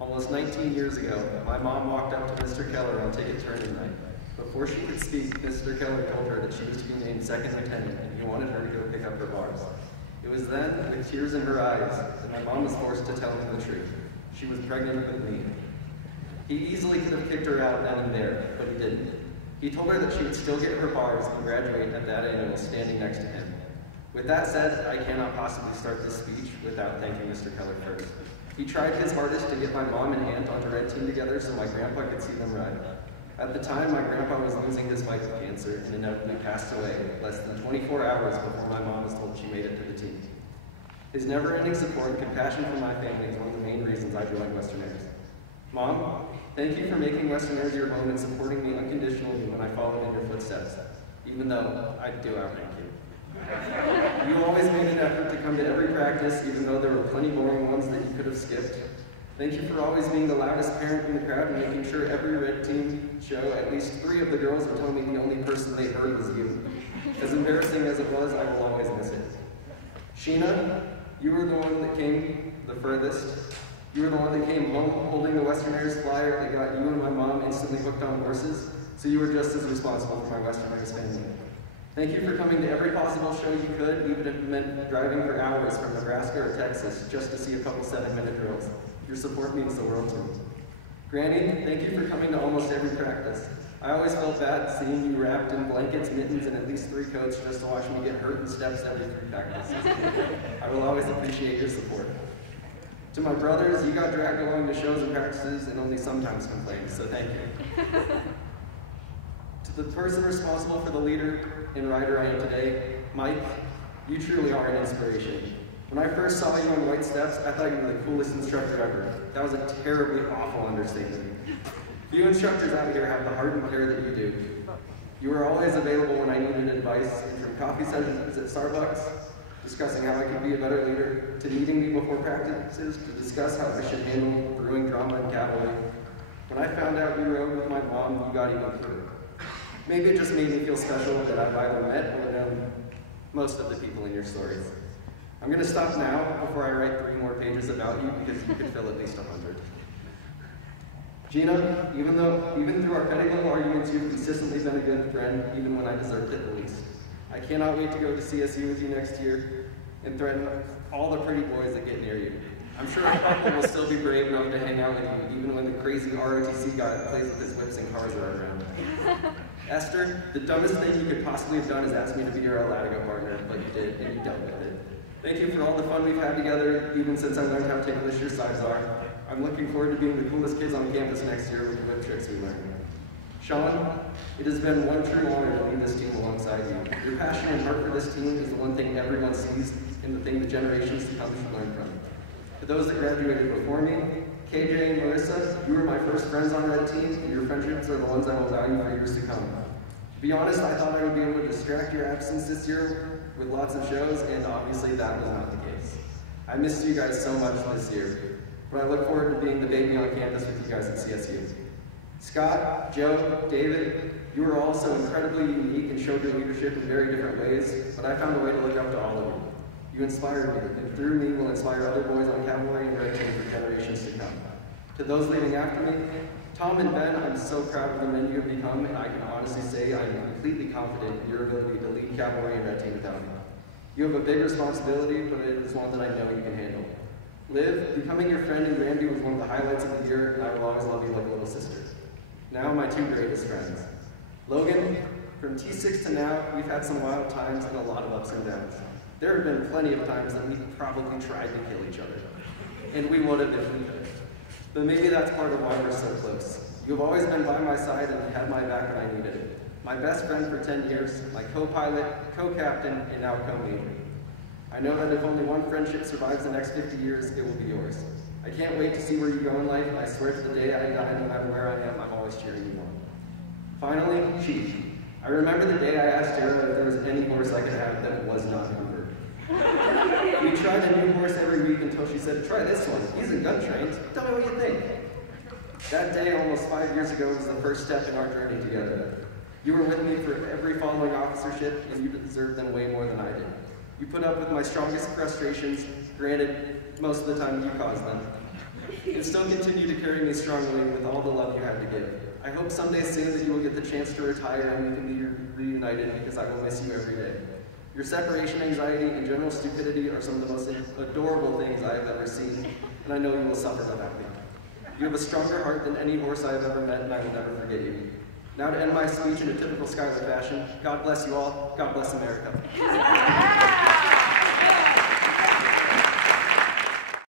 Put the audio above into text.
Almost 19 years ago, my mom walked up to Mr. Keller on ticket turning night. Before she could speak, Mr. Keller told her that she was to be named second lieutenant and he wanted her to go pick up her bars. It was then, with tears in her eyes, that my mom was forced to tell me the truth. She was pregnant with me. He easily could have kicked her out then and there, but he didn't. He told her that she would still get her bars and graduate at that annual standing next to him. With that said, I cannot possibly start this speech without thanking Mr. Keller first. He tried his hardest to get my mom and aunt on the red team together so my grandpa could see them ride. At the time, my grandpa was losing his fight with cancer and inevitably passed away less than 24 hours before my mom was told she made it to the team. His never-ending support and compassion for my family is one of the main reasons I joined Western Airs. Mom, thank you for making Western Airs your home and supporting me unconditionally when I followed in your footsteps, even though I do outrank you. You always made an effort to come to every practice, even though there were plenty boring ones that you could have skipped. Thank you for always being the loudest parent in the crowd and making sure every red team show, at least 3 of the girls would tell me the only person they heard was you. As embarrassing as it was, I will always miss it. Sheena, you were the one that came the furthest. You were the one that came home holding the Western Airs flyer that got you and my mom instantly hooked on horses, so you were just as responsible for my Western Airs family. Thank you for coming to every possible show you could, even if it meant driving for hours from Nebraska or Texas just to see a couple 7-minute drills. Your support means the world to me. Granny, thank you for coming to almost every practice. I always felt bad seeing you wrapped in blankets, mittens, and at least 3 coats just to watch me get hurt in steps every 3 practices. I will always appreciate your support. To my brothers, you got dragged along to shows and practices and only sometimes complained, so thank you. To the person responsible for the leader and rider I am today, Mike, you truly are an inspiration. When I first saw you on White Steps, I thought you were the coolest instructor ever. That was a terribly awful understatement. Few instructors out here have the heart and care that you do. You were always available when I needed advice, and from coffee sessions at Starbucks, discussing how I could be a better leader, to meeting me before practices to discuss how I should handle brewing drama and cavalry. When I found out you rode with my mom, you got even cooler. Maybe it just made me feel special that I've either met or known most of the people in your stories. I'm going to stop now before I write 3 more pages about you because you could fill at least 100. Gina, even through our petty little arguments, you've consistently been a good friend, even when I deserved it the least. I cannot wait to go to CSU with you next year and threaten all the pretty boys that get near you. I'm sure a couple will still be brave enough to hang out with you, even when the crazy ROTC guy that plays with his whips and cars are around. Esther, the dumbest thing you could possibly have done is ask me to be your Latigo partner, but you did, and you dealt with it. Thank you for all the fun we've had together, even since I learned how ticklish your sides are. I'm looking forward to being the coolest kids on campus next year with the whip tricks we learned. Sean, it has been one true honor to lead this team alongside you. Your passion and heart for this team is the one thing everyone sees and the thing the generations to come should learn from. For those that graduated before me, KJ and Marissa, you were my first friends on Red Team, and your friendships are the ones I will value for years to come. To be honest, I thought I would be able to distract your absence this year with lots of shows, and obviously that was not the case. I missed you guys so much this year, but I look forward to being the baby on campus with you guys at CSU. Scott, Joe, David, you were all so incredibly unique and showed your leadership in very different ways, but I found a way to look up to all of you. You inspired me, and through me will inspire other boys on Cavalry and Red Team for generations to come. To those leading after me, Tom and Ben, I'm so proud of the men you have become, and I can honestly say I am completely confident in your ability to lead Cavalry and Red Team without me. You have a big responsibility, but it is one that I know you can handle. Liv, becoming your friend in Randy was one of the highlights of the year, and I will always love you like a little sister. Now, my 2 greatest friends. Logan, from T6 to now, we've had some wild times and a lot of ups and downs. There have been plenty of times that we probably tried to kill each other, and we would have if we could. But maybe that's part of why we're so close. You've always been by my side and had my back when I needed it. My best friend for 10 years, my co-pilot, co-captain, and now co-major. I know that if only one friendship survives the next 50 years, it will be yours. I can't wait to see where you go in life, and I swear to the day I die, no matter where I am, I'm always cheering you on. Finally, Chief. I remember the day I asked Tara if there was any horse I could have that was not Hoover. We tried a new horse every week until she said, try this one, he's a gun trained, tell me what you think. That day, almost 5 years ago, was the first step in our journey together. You were with me for every following officership, and you deserved them way more than I did. You put up with my strongest frustrations, granted, most of the time you caused them. and still continue to carry me strongly with all the love you have to give. I hope someday soon that you will get the chance to retire and we can be reunited, because I will miss you every day. Your separation anxiety and general stupidity are some of the most adorable things I have ever seen, and I know you will suffer without me. You have a stronger heart than any horse I have ever met, and I will never forget you. Now to end my speech in a typical Skylar fashion, God bless you all, God bless America.